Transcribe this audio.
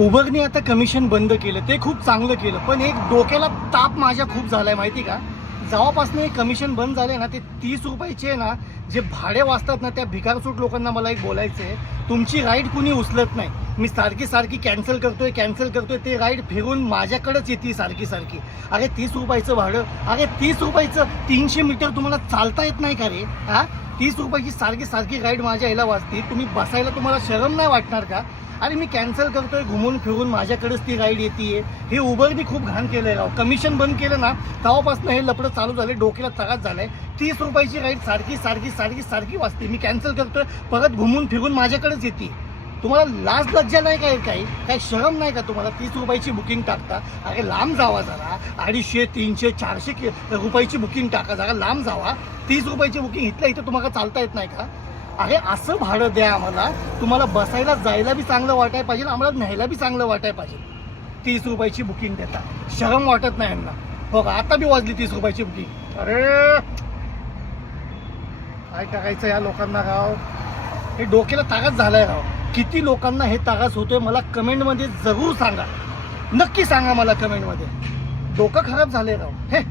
उबरने आता कमिशन बंद केलं, ते खूप चांगलं केलं. पण एक डोक्याला ताप माझ्या खूप झालाय माहिती का. जेव्हापासून हे कमिशन बंद झाले ना, ते 30 रुपयाचे ना जे भाडे वाचतात ना, त्या भिकारचोट लोकांना मला एक बोलायचं आहे, तुमची राईड कुणी उचलत नाही. मी सारखी कॅन्सल करतोय, ते राईड फिरून माझ्याकडेच येते सारखी. अरे 30 रुपयाचं भाडं, अरे 30 रुपयाचं 300 मीटर तुम्हाला चालता येत नाही का रे. हा 30 रुपयाची सारखी राईड माझ्या याला वाचते. तुम्ही बसायला तुम्हाला शरम नाही वाटणार का. आणि मी कॅन्सल करतोय, घुमून फिरून माझ्याकडेच ती राईड येते. हे उबरनी खूप घाण केलंय राव. कमिशन बंद केलं ना, तेव्हापासून हे लपडं चालू झाले, डोक्याला त्रास झालाय. 30 रुपयाची राईड सारखी वाचते. मी कॅन्सल करतोय, परत घुमून फिरून माझ्याकडेच येते. तुम्हाला लाज लज्जा नाही काय, काही शरम नाही का तुम्हाला. 30 रुपयाची बुकिंग टाकता. अरे लांब जावा जरा, 250, 300, 400 रुपयाची बुकिंग टाका, जरा लांब जावा. 30 रुपयाची बुकिंग इथं तुम्हाला चालता येत नाही का. अरे असं भाडं द्या आम्हाला, तुम्हाला बसायला जायला बी चांगलं वाटायला पाहिजे, आम्हाला न्यायला बी चांगलं वाटायला पाहिजे. 30 रुपयाची बुकिंग देता, शरम वाटत नाही यांना. हो का, आता बी वाजली 30 रुपयाची बुकिंग. अरे काय करायचं या लोकांना राव. हे डोक्याला तागाच झालाय राव. किती लोकांना हे तागाच होतोय मला कमेंटमध्ये जरूर सांगा, नक्की सांगा मला कमेंटमध्ये. डोकं खराब झालंय राव हे.